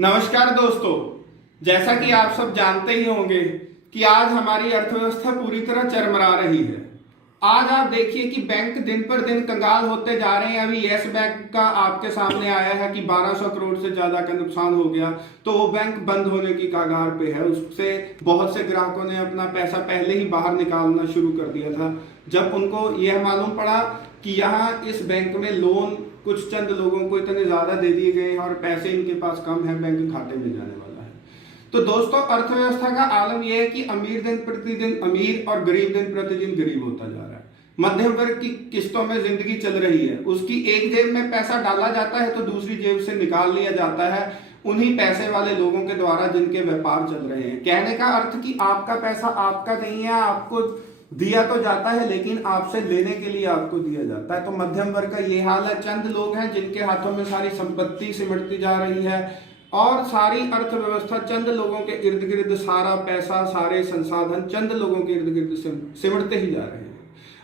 नमस्कार दोस्तों, जैसा कि आप सब जानते ही होंगे कि आज हमारी अर्थव्यवस्था पूरी तरह चरमरा रही है। आज आप देखिए कि बैंक दिन पर दिन कंगाल होते जा रहे हैं। अभी यस बैंक का आपके सामने आया है कि 1200 करोड़ से ज्यादा का नुकसान हो गया, तो वो बैंक बंद होने की कगार पे है। उससे बहुत से ग्राहकों ने अपना पैसा पहले ही बाहर निकालना शुरू कर दिया था, जब उनको यह मालूम पड़ा कि यहाँ इस बैंक में लोन कुछ चंद लोगों को इतने ज्यादा दे दिए गए हैं और पैसे इनके पास कम है, बैंक खाते में जाने वाला है। तो दोस्तों, अर्थव्यवस्था का आलम यह है कि अमीर दिन प्रतिदिन अमीर और गरीब दिन प्रतिदिन गरीब होता जा रहा है। मध्यम वर्ग की किस्तों में जिंदगी चल रही है। उसकी एक जेब में पैसा डाला जाता है तो दूसरी जेब से निकाल लिया जाता है उन्हीं पैसे वाले लोगों के द्वारा जिनके व्यापार चल रहे हैं। कहने का अर्थ कि आपका पैसा आपका नहीं है, आपको दिया तो जाता है लेकिन आपसे लेने के लिए आपको दिया जाता है। तो मध्यम वर्ग का ये हाल है। चंद लोग हैं जिनके हाथों में सारी संपत्ति सिमटती जा रही है और सारी अर्थव्यवस्था चंद लोगों के इर्द गिर्द, सारा पैसा, सारे संसाधन चंद लोगों के इर्द गिर्द सिमटते ही जा रहे हैं।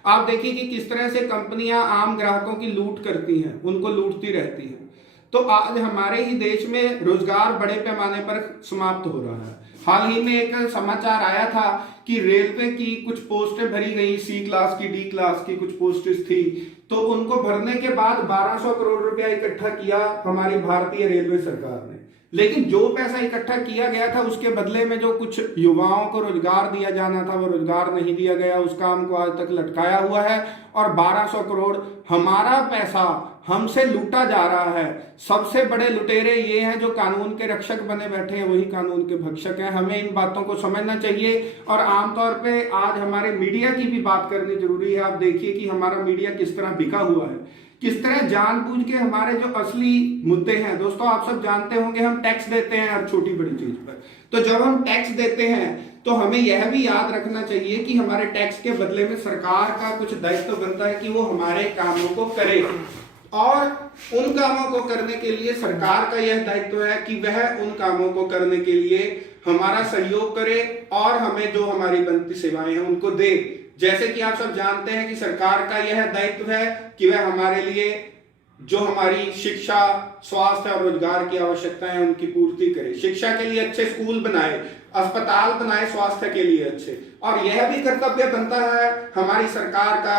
आप देखिए कि किस तरह से कंपनियां आम ग्राहकों की लूट करती हैं, उनको लूटती रहती हैं। तो आज हमारे ही देश में रोजगार बड़े पैमाने पर समाप्त हो रहा है। हाल ही में एक समाचार आया था कि रेलवे की कुछ पोस्टें भरी गई, सी क्लास की, डी क्लास की कुछ पोस्टें थी, तो उनको भरने के बाद 1200 करोड़ रुपया इकट्ठा किया हमारी भारतीय रेलवे सरकार ने। लेकिन जो पैसा इकट्ठा किया गया था उसके बदले में जो कुछ युवाओं को रोजगार दिया जाना था वो रोजगार नहीं दिया गया। उस काम को आज तक लटकाया हुआ है और 1200 करोड़ हमारा पैसा हमसे लूटा जा रहा है। सबसे बड़े लुटेरे ये हैं जो कानून के रक्षक बने बैठे हैं, वही कानून के भक्षक हैं। हमें इन बातों को समझना चाहिए और आमतौर पे आज हमारे मीडिया की भी बात करनी जरूरी है। आप देखिए कि हमारा मीडिया किस तरह बिका हुआ है, किस तरह जानबूझ के हमारे जो असली मुद्दे हैं। दोस्तों, आप सब जानते होंगे हम टैक्स देते हैं हर छोटी बड़ी चीज पर। तो जब हम टैक्स देते हैं तो हमें यह भी याद रखना चाहिए कि हमारे टैक्स के बदले में सरकार का कुछ दायित्व बनता है कि वो हमारे कामों को करे, और उन कामों को करने के लिए सरकार का यह दायित्व है कि वह उन कामों को करने के लिए हमारा सहयोग करे और हमें जो हमारी बनती सेवाएं हैं उनको दे। जैसे कि आप सब जानते हैं कि सरकार का यह दायित्व है कि वह हमारे लिए जो हमारी शिक्षा, स्वास्थ्य और रोजगार की आवश्यकताएं हैं उनकी पूर्ति करे। शिक्षा के लिए अच्छे स्कूल बनाए, अस्पताल बनाए स्वास्थ्य के लिए अच्छे, और यह भी कर्तव्य बनता है हमारी सरकार का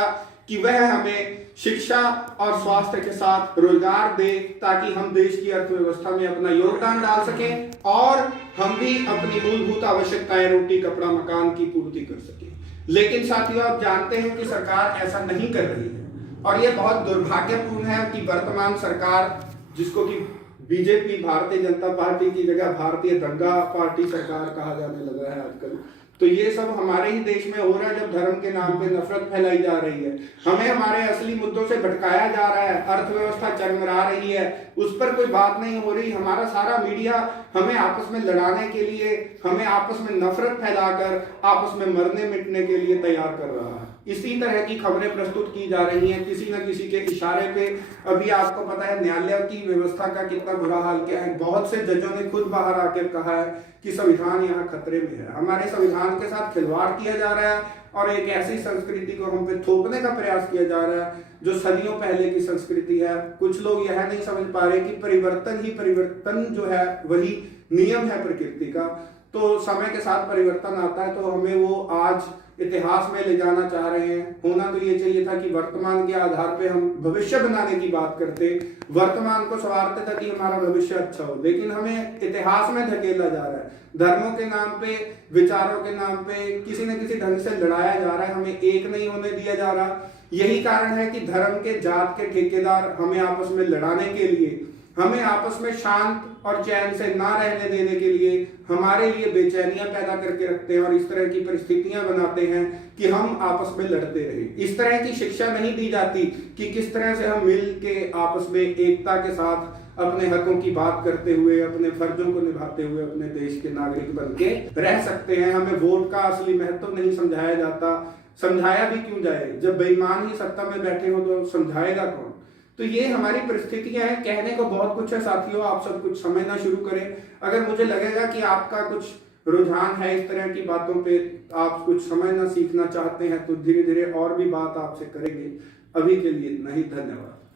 कि वह हमें शिक्षा और स्वास्थ्य के साथ रोजगार दे, ताकि हम देश की अर्थव्यवस्था में अपना योगदान डाल सकें और हम भी अपनी मूलभूत आवश्यकताएं, रोटी, कपड़ा, मकान की पूर्ति कर सकें। लेकिन साथियों, आप जानते हैं कि सरकार ऐसा नहीं कर रही है और यह बहुत दुर्भाग्यपूर्ण है कि वर्तमान सरकार, जिसको कि बीजेपी, भारतीय जनता पार्टी की जगह भारतीय दंगा पार्टी सरकार कहा जाने लगा है आजकल, तो ये सब हमारे ही देश में हो रहा है। जब धर्म के नाम पे नफरत फैलाई जा रही है, हमें हमारे असली मुद्दों से भटकाया जा रहा है, अर्थव्यवस्था चरमरा रही है, उस पर कोई बात नहीं हो रही। हमारा सारा मीडिया हमें आपस में लड़ाने के लिए, हमें आपस में नफरत फैलाकर आपस में मरने मिटने के लिए तैयार कर रहा है। इसी तरह की खबरें प्रस्तुत की जा रही हैं किसी न किसी के इशारे पे। अभी आपको पता है न्यायालय की व्यवस्था का कितना बुरा हाल क्या है। बहुत से जजों ने खुद बाहर आकर कहा है कि संविधान यहाँ खतरे में है। हमारे संविधान के साथ खिलवाड़ किया जा रहा है और एक ऐसी संस्कृति को हम पे थोपने का प्रयास किया जा रहा है जो सदियों पहले की संस्कृति है। कुछ लोग यह नहीं समझ पा रहे कि परिवर्तन ही परिवर्तन जो है वही नियम है प्रकृति का। तो समय के साथ परिवर्तन आता है, तो हमें वो आज इतिहास में ले जाना चाह रहे हैं। होना तो ये चाहिए था कि वर्तमान के आधार पे हम भविष्य बनाने की बात करते, वर्तमान को संवारते था कि हमारा भविष्य अच्छा हो, लेकिन हमें इतिहास में धकेला जा रहा है। धर्मों के नाम पे, विचारों के नाम पे किसी न किसी ढंग से लड़ाया जा रहा है, हमें एक नहीं होने दिया जा रहा। यही कारण है कि धर्म के, जात के ठेकेदार हमें आपस में लड़ाने के लिए, हमें आपस में शांत और चैन से ना रहने देने के लिए हमारे लिए बेचैनियां पैदा करके रखते हैं और इस तरह की परिस्थितियां बनाते हैं कि हम आपस में लड़ते रहें। इस तरह की शिक्षा नहीं दी जाती कि किस तरह से हम मिल के आपस में एकता के साथ अपने हकों की बात करते हुए, अपने फर्जों को निभाते हुए अपने देश के नागरिक बन के रह सकते हैं। हमें वोट का असली महत्व नहीं समझाया जाता। समझाया भी क्यों जाए, जब बेईमान ही सत्ता में बैठे हो तो समझाएगा कौन। तो ये हमारी परिस्थितियां हैं। कहने को बहुत कुछ है साथियों, आप सब कुछ समझना शुरू करें। अगर मुझे लगेगा कि आपका कुछ रुझान है इस तरह की बातों पे, आप कुछ समझना सीखना चाहते हैं, तो धीरे धीरे और भी बात आपसे करेंगे। अभी के लिए इतना ही, धन्यवाद।